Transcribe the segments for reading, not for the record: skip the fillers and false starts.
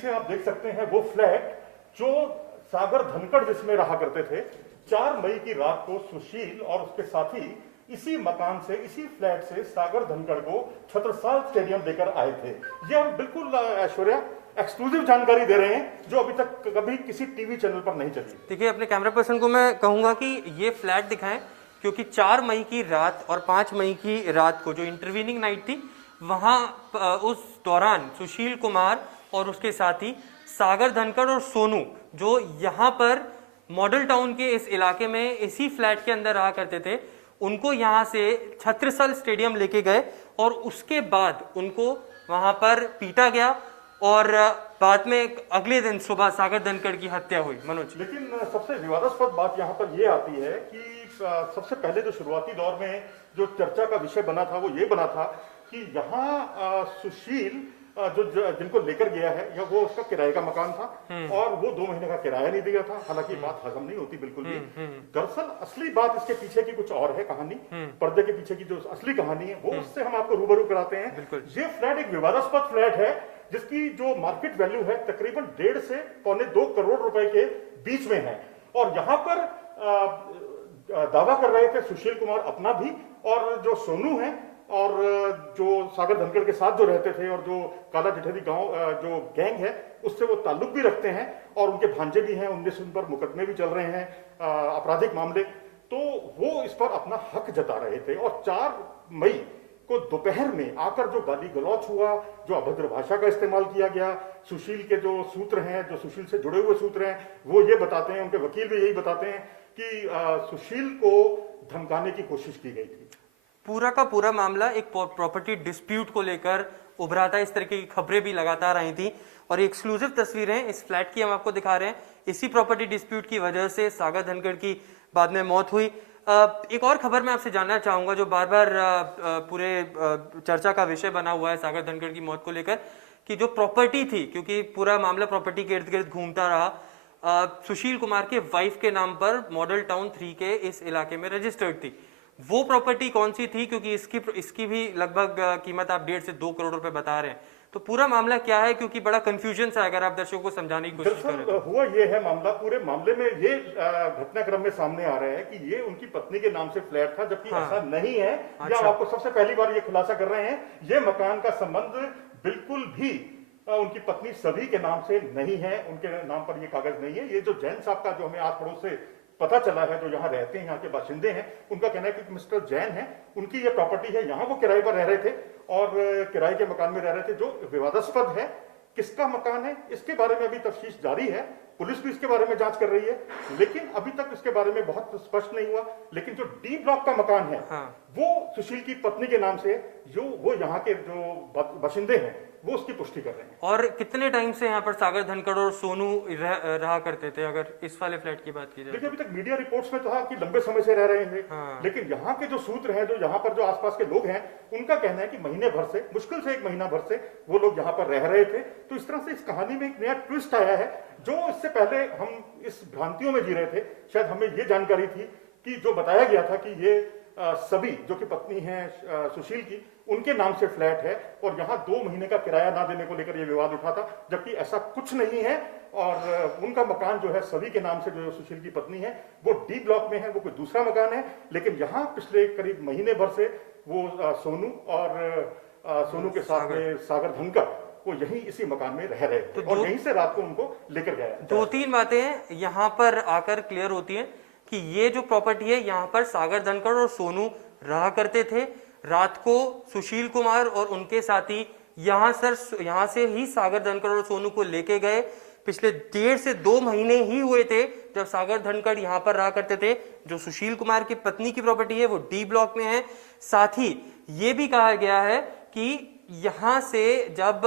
पीछे आप देख सकते हैं वो फ्लैट जो सागर धनखड़ जिसमें रहा करते थे। 4 मई की रात को सुशील और उसके साथी इसी मकान से, इसी फ्लैट से सागर धनखड़ को छत्रसाल स्टेडियम देकर आए थे। ये हम बिल्कुल ऐश्वर्या एक्सक्लूसिव जानकारी दे रहे हैं जो अभी तक कभी किसी टीवी चैनल पर नहीं चली। देखिए, अपने कैमरा पर्सन को मैं कहूंगा कि ये फ्लैट दिखाएं, क्योंकि 4 मई की रात और 5 मई की रात को जो इंटरवीनिंग नाइट थी, वहां उस दौरान सुशील कुमार और उसके साथी सागर धनखड़ और सोनू, जो यहाँ पर मॉडल टाउन के इस इलाके में इसी फ्लैट के अंदर रहा करते थे, उनको यहाँ से छत्रसाल स्टेडियम लेके गए और उसके बाद उनको वहाँ पर पीटा गया और बाद में अगले दिन सुबह सागर धनखड़ की हत्या हुई। मनोज, लेकिन सबसे विवादास्पद बात यहाँ पर यह आती है कि सबसे पहले जो शुरुआती दौर में जो चर्चा का विषय बना था वो ये बना था कि यहाँ सुशील जो जिनको लेकर गया है या वो उसका किराए का मकान था और वो 2 महीने का किराया नहीं दिया था। हालांकि बात हजम नहीं होती बिल्कुल भी। दरअसल असली बात इसके पीछे की कुछ और है कहानी, पर्दे के पीछे की जो असली कहानी है वो उससे हम आपको रूबरू कराते हैं। ये फ्लैट एक विवादास्पद फ्लैट है जिसकी जो मार्केट वैल्यू है तकरीबन 1.5 से पौने 2 करोड़ रुपए के बीच में है। और यहाँ पर दावा कर रहे थे सुशील कुमार अपना भी, और जो सोनू है और जो सागर धनखड़ के साथ जो रहते थे और जो काला जिठेरी गांव जो गैंग है उससे वो ताल्लुक भी रखते हैं और उनके भांजे भी हैं, उनमें से उन पर मुकदमे भी चल रहे हैं, आपराधिक मामले। तो वो इस पर अपना हक जता रहे थे। और 4 मई को दोपहर में आकर जो गाली गलौच हुआ, जो अभद्र भाषा का इस्तेमाल किया गया, सुशील के जो सूत्र हैं, जो सुशील से जुड़े हुए सूत्र हैं, वो ये बताते हैं, उनके वकील भी यही बताते हैं कि सुशील को धमकाने की कोशिश की गई थी। पूरा का पूरा मामला एक प्रॉपर्टी डिस्प्यूट को लेकर उभरा था। इस तरीके की खबरें भी लगातार आई थी और एक्सक्लूसिव तस्वीरें इस फ्लैट की हम आपको दिखा रहे हैं। इसी प्रॉपर्टी डिस्प्यूट की वजह से सागर धनखड़ की बाद में मौत हुई। एक और खबर मैं आपसे जानना चाहूंगा जो बार बार पूरे चर्चा का विषय बना हुआ है सागर धनखड़ की मौत को लेकर, कि जो प्रॉपर्टी थी, क्योंकि पूरा मामला प्रॉपर्टी के इर्द गिर्द घूमता रहा, सुशील कुमार के वाइफ के नाम पर मॉडल टाउन 3 के इस इलाके में रजिस्टर्ड थी। वो प्रॉपर्टी कौन सी थी, क्योंकि इसकी भी लगभग कीमत आप 1.5 से 2 करोड़ रुपए बता रहे हैं। तो पूरा मामला क्या है, क्योंकि बड़ा कंफ्यूजन सा है अगर आप दर्शकों को समझाने की कोशिश करें तो। हुआ ये है मामला, पूरे मामले में ये घटनाक्रम में सामने आ रहा है कि ये उनकी पत्नी के नाम से फ्लैट था, जबकि ऐसा नहीं है। अच्छा। या आपको सबसे पहली बार ये खुलासा कर रहे हैं, ये मकान का संबंध बिल्कुल भी उनकी पत्नी सभी के नाम से नहीं है, उनके नाम पर ये कागज नहीं है। ये जो जैन साहब का जो हमें आस पड़ोस से पता चला है, जो यहाँ रहते हैं, यहाँ के बाशिंदे हैं, उनका कहना है कि मिस्टर जैन है, उनकी ये प्रॉपर्टी है, यहाँ वो किराए पर रह रहे थे और किराए के मकान में रह रहे थे। जो विवादास्पद है, किसका मकान है, इसके बारे में अभी तफ्तीश जारी है। पुलिस भी इसके बारे में जांच कर रही है, लेकिन अभी तक इसके बारे में बहुत स्पष्ट नहीं हुआ। लेकिन जो डी ब्लॉक का मकान है, वो सुशील की पत्नी के नाम से, जो वो यहाँ के जो बाशिंदे हैं वो उसकी पुष्टि कर रहे हैं। और कितने टाइम से यहाँ पर सागर धनखड़ और सोनू रहा करते थे, अगर इस वाले फ्लैट की बात की जाए? देखिए, अभी तक मीडिया रिपोर्ट्स में था कि लंबे समय से रह रहे थे। लेकिन यहाँ के जो सूत्र हैं, जो यहाँ पर जो आसपास के लोग हैं, उनका कहना है कि महीने भर से, मुश्किल से 1 महीना भर से वो लोग यहाँ पर रह रहे थे। तो इस तरह से इस कहानी में एक नया ट्विस्ट आया है, जो इससे पहले हम इस भ्रांतियों में जी रहे थे। शायद हमें ये जानकारी थी कि जो बताया गया था कि ये सभी जो कि पत्नी है सुशील की, उनके नाम से फ्लैट है और यहाँ 2 महीने का किराया ना देने को लेकर ये विवाद उठा था, जबकि ऐसा कुछ नहीं है। और उनका मकान जो है सभी के नाम से, जो सुशील की पत्नी है, वो डी ब्लॉक में है, वो कोई दूसरा मकान है। लेकिन यहाँ पिछले करीब महीने भर से वो सोनू और सोनू के साथ में सागर धनखड़ वो यहीं इसी मकान में रह रहे थे। तो और यहीं से रात को उनको लेकर गया। 2-3 बातें यहाँ पर आकर क्लियर होती हैं कि ये जो प्रॉपर्टी है, यहाँ पर सागर धनखड़ और सोनू रहा करते थे। रात को सुशील कुमार और उनके साथी यहाँ से ही सागर धनखड़ और सोनू को लेके गए। पिछले 1.5 से 2 महीने ही हुए थे जब सागर धनखड़ यहाँ पर रहा करते थे। जो सुशील कुमार की पत्नी की प्रॉपर्टी है वो डी ब्लॉक में है। साथ ही ये भी कहा गया है कि यहाँ से जब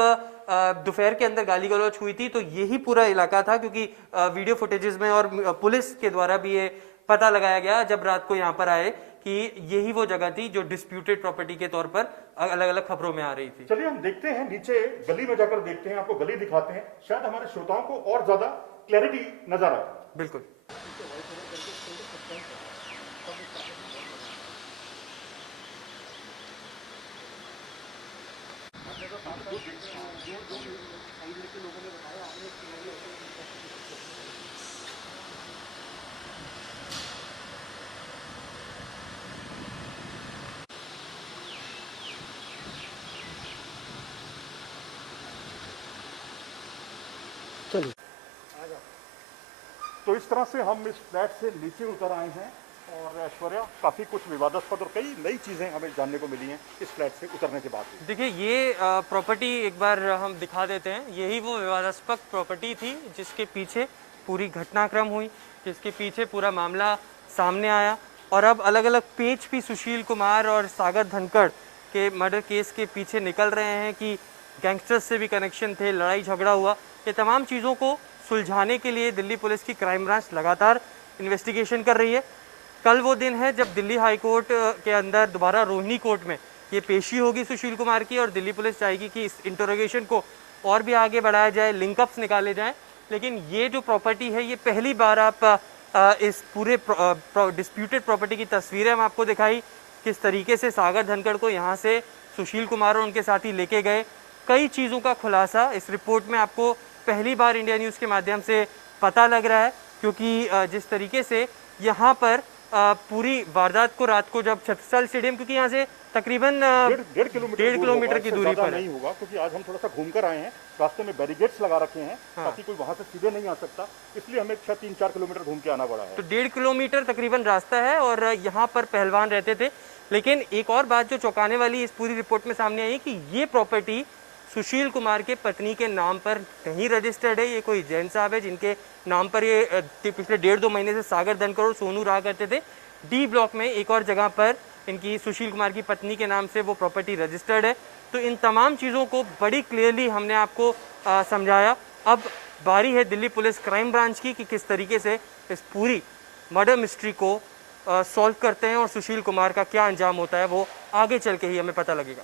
दोपहर के अंदर गाली गलौच हुई थी तो यही पूरा इलाका था, क्योंकि वीडियो फुटेजेस में और पुलिस के द्वारा भी ये पता लगाया गया जब रात को यहाँ पर आए कि यही वो जगह थी जो डिस्प्यूटेड प्रॉपर्टी के तौर पर अलग अलग खबरों में आ रही थी। चलिए हम देखते हैं, नीचे गली में जाकर देखते हैं, आपको गली दिखाते हैं, शायद हमारे श्रोताओं को और ज्यादा क्लैरिटी नजर आए। बिल्कुल। जो लोगों ने बताया तो इस तरह से हम इस फ्लैट से नीचे उतर आए हैं और ऐश्वर्या काफ़ी कुछ विवादास्पद और कई नई चीज़ें हमें जानने को मिली हैं इस फ्लैट से उतरने के बाद। देखिए ये प्रॉपर्टी एक बार हम दिखा देते हैं। यही वो विवादास्पद प्रॉपर्टी थी जिसके पीछे पूरी घटनाक्रम हुई, जिसके पीछे पूरा मामला सामने आया और अब अलग अलग पेच भी सुशील कुमार और सागर धनखड़ के मर्डर केस के पीछे निकल रहे हैं कि गैंगस्टर्स से भी कनेक्शन थे, लड़ाई झगड़ा हुआ। ये तमाम चीज़ों को सुलझाने के लिए दिल्ली पुलिस की क्राइम ब्रांच लगातार इन्वेस्टिगेशन कर रही है। कल वो दिन है जब दिल्ली हाई कोर्ट के अंदर दोबारा रोहिणी कोर्ट में ये पेशी होगी सुशील कुमार की और दिल्ली पुलिस चाहेगी कि इस इंटरोगेशन को और भी आगे बढ़ाया जाए, लिंकअप्स निकाले जाएं। लेकिन ये जो प्रॉपर्टी है ये पहली बार आप इस पूरे डिस्प्यूटेड प्रॉपर्टी की तस्वीरें हम आपको दिखाई, किस तरीके से सागर धनखड़ को यहाँ से सुशील कुमार और उनके साथी लेके गए। कई चीज़ों का खुलासा इस रिपोर्ट में आपको पहली बार इंडिया न्यूज़ के माध्यम से पता लग रहा है, क्योंकि जिस तरीके से यहाँ पर पूरी वारदात को रात को जब छत्रसाल स्टेडियम, क्योंकि यहाँ से तकरीबन डेढ़ किलोमीटर की दूरी पर नहीं होगा, क्योंकि आज हम थोड़ा सा घूम कर आए हैं। रास्ते में बैरिकेड्स लगा रखे हैं ताकि कोई वहां से सीधे नहीं आ सकता, इसलिए हमें 3-4 किलोमीटर घूम के आना पड़ा है। तो 1.5 किलोमीटर तकरीबन रास्ता है और यहाँ पर पहलवान रहते थे। लेकिन एक और बात जो चौंकाने वाली इस पूरी रिपोर्ट में सामने आई कि ये प्रॉपर्टी सुशील कुमार के पत्नी के नाम पर नहीं रजिस्टर्ड है। ये कोई जैन साहब है जिनके नाम पर ये पिछले 1.5-2 महीने से सागर धनखड़ और सोनू रहा करते थे। डी ब्लॉक में एक और जगह पर इनकी सुशील कुमार की पत्नी के नाम से वो प्रॉपर्टी रजिस्टर्ड है। तो इन तमाम चीज़ों को बड़ी क्लियरली हमने आपको समझाया। अब बारी है दिल्ली पुलिस क्राइम ब्रांच की कि किस तरीके से इस पूरी मर्डर मिस्ट्री को सॉल्व करते हैं और सुशील कुमार का क्या अंजाम होता है वो आगे चल के ही हमें पता लगेगा।